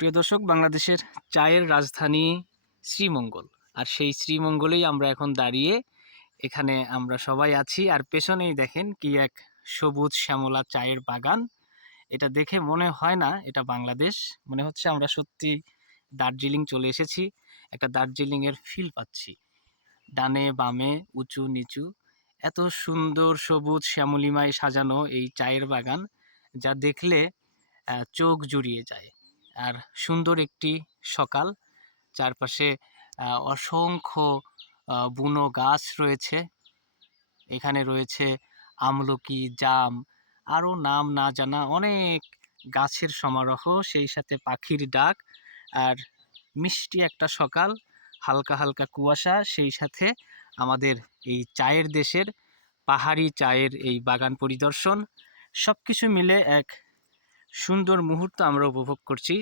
প্রিয় দর্শক, বাংলাদেশের চায়ের রাজধানী শ্রীমঙ্গল। আর সেই শ্রীমঙ্গলেই আমরা এখন দাঁড়িয়ে। এখানে আমরা সবাই আছি, আর পেছনেই দেখেন কি এক সবুজ শ্যামলা চায়ের বাগান। এটা দেখে মনে হয় না এটা বাংলাদেশ, মনে হচ্ছে আমরা সত্যি দার্জিলিং চলে এসেছি। একটা দার্জিলিংয়ের ফিল পাচ্ছি। ডানে বামে উঁচু নিচু এত সুন্দর সবুজ শ্যামলিমায় সাজানো এই চায়ের বাগান, যা দেখলে চোখ জুড়িয়ে যায়। আর সুন্দর একটি সকাল, চারপাশে অসংখ্য বুনো গাছ রয়েছে। এখানে রয়েছে আমলকি, জাম, আরও নাম না জানা অনেক গাছের সমারোহ, সেই সাথে পাখির ডাক। আর মিষ্টি একটা সকাল, হালকা হালকা কুয়াশা, সেই সাথে আমাদের এই চায়ের দেশের পাহাড়ি চায়ের এই বাগান পরিদর্শন, সব কিছু মিলে এক সুন্দর মুহূর্ত আমরা উপভোগ করছি।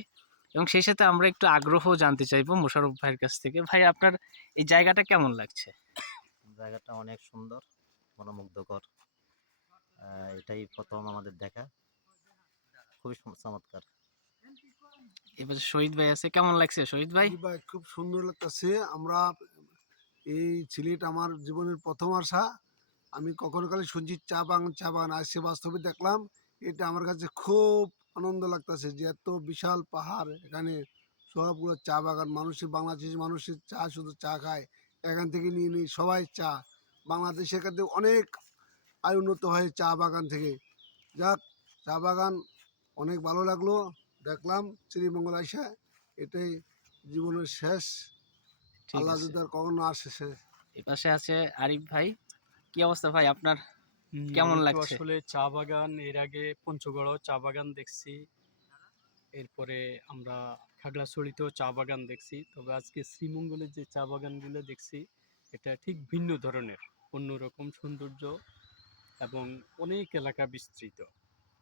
এবং সেই সাথে আমরা একটু আগ্রহ জানতে চাইবো মোশাররফ ভাইয়ের কাছ থেকে। ভাই, আপনার এই জায়গাটা কেমন লাগছে? জায়গাটা অনেক সুন্দর, মনোমুগ্ধকর। এটাই প্রথম আমাদের দেখা, খুবই চমৎকার। এবার শহীদ ভাই আছে, কেমন লাগছে শহীদ ভাই? জি ভাই, খুব সুন্দর লাগতেছে। আমরা এই সিলেট আমার জীবনের প্রথম আসা। আমি কখনো কালে শুনছি চা বাগান চা বাগান, আজ সে বাস্তবে দেখলাম। এটা আমার কাছে খুব আনন্দ লাগতেছে যে এত বিশাল পাহাড়, এখানে সবগুলো চা বাগান। মানুষের, বাংলাদেশের মানুষের চা, শুধু চা খায় এখান থেকে নিয়ে নিয়ে সবাই চা। বাংলাদেশের কাছে অনেক আয় উন্নত হয় চা বাগান থেকে। যাক, চা বাগান অনেক ভালো লাগলো, দেখলাম শ্রীমঙ্গল আইসা। এটাই জীবনের শেষ, ঠিক আল্লাহ আছে। যদি আর কখনো আসে শেষ। এই পাশে আছে আরিফ ভাই। কি অবস্থা ভাই আপনার, কেমন আমি তো লাগছে? আসলে চা বাগান এর আগে পঞ্চগড় চা বাগান দেখছি, এরপরে আমরা খাগড়াছড়িতেও চা বাগান দেখছি, তবে আজকে শ্রীমঙ্গলের যে চা বাগানগুলো দেখছি এটা ঠিক ভিন্ন ধরনের, অন্যরকম সৌন্দর্য এবং অনেক এলাকা বিস্তৃত।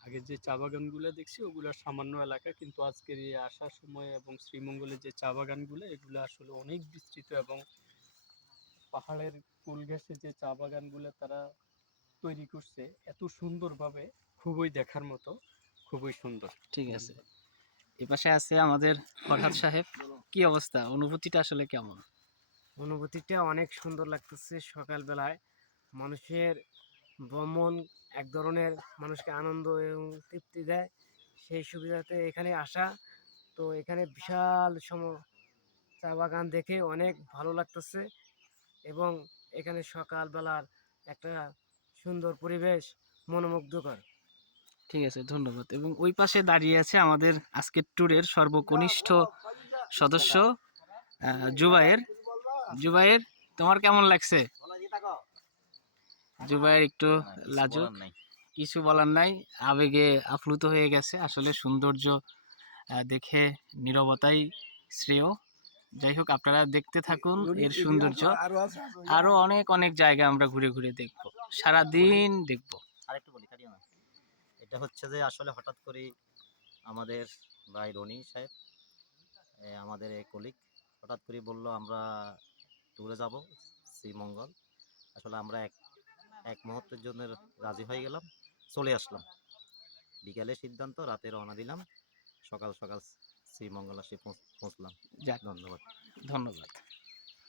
আগে যে চা বাগানগুলো দেখছি ওগুলো সামান্য এলাকা, কিন্তু আজকের এই আসার সময় এবং শ্রীমঙ্গলের যে চা বাগানগুলো এগুলো আসলে অনেক বিস্তৃত এবং পাহাড়ের কোল ঘেঁষে যে চা বাগানগুলো তারা তৈরি করছে এত সুন্দরভাবে, খুবই দেখার মতো, খুবই সুন্দর। ঠিক আছে। এই পাশে আছে আমাদের ফরহাদ সাহেব। কি অবস্থা, অনুভূতিটা আসলে কেমন? অনুভূতিটা অনেক সুন্দর লাগতেছে। সকালবেলায় মানুষের ভ্রমণ এক ধরনের মানুষকে আনন্দ এবং তৃপ্তি দেয়, সেই সুবিধাতে এখানে আসা। তো এখানে বিশাল চা বাগান দেখে অনেক ভালো লাগতেছে, এবং এখানে সকালবেলার একটা সুন্দর পরিবেশ মনোমুগ্ধকর। ঠিক আছে, ধন্যবাদ। এবং ওই পাশে দাঁড়িয়ে আছে আমাদের আজকের ট্যুরের সর্বকনিষ্ঠ সদস্য জুবায়ের। জুবায়ের, তোমার কেমন লাগছে? জুবায়ের একটু লাজুক, কিছু বলার নাই, আবেগে আপ্লুত হয়ে গেছে। আসলে সৌন্দর্য দেখে নীরবতাই শ্রেয়। যাই হোক, আপনারা দেখতে থাকুন এর সৌন্দর্য। আরো অনেক অনেক জায়গা আমরা ঘুরে ঘুরে দেখবো, সারাদিন দেখবো। আরেকটু বলি, কাটিও না। এটা হচ্ছে যে আসলে হঠাৎ করে আমাদের ভাই রনি সাহেব, আমাদের এই কলিগ, হঠাৎ করে বলল আমরা ট্যুরে যাব শ্রীমঙ্গল। আসলে আমরা এক এক মুহূর্তের জন্য রাজি হয়ে গেলাম, চলে আসলাম। বিকালে সিদ্ধান্ত, রাতে রওনা দিলাম, সকাল সকাল শ্রীমঙ্গল এসে পৌঁছলাম। যাক, ধন্যবাদ। ধন্যবাদ।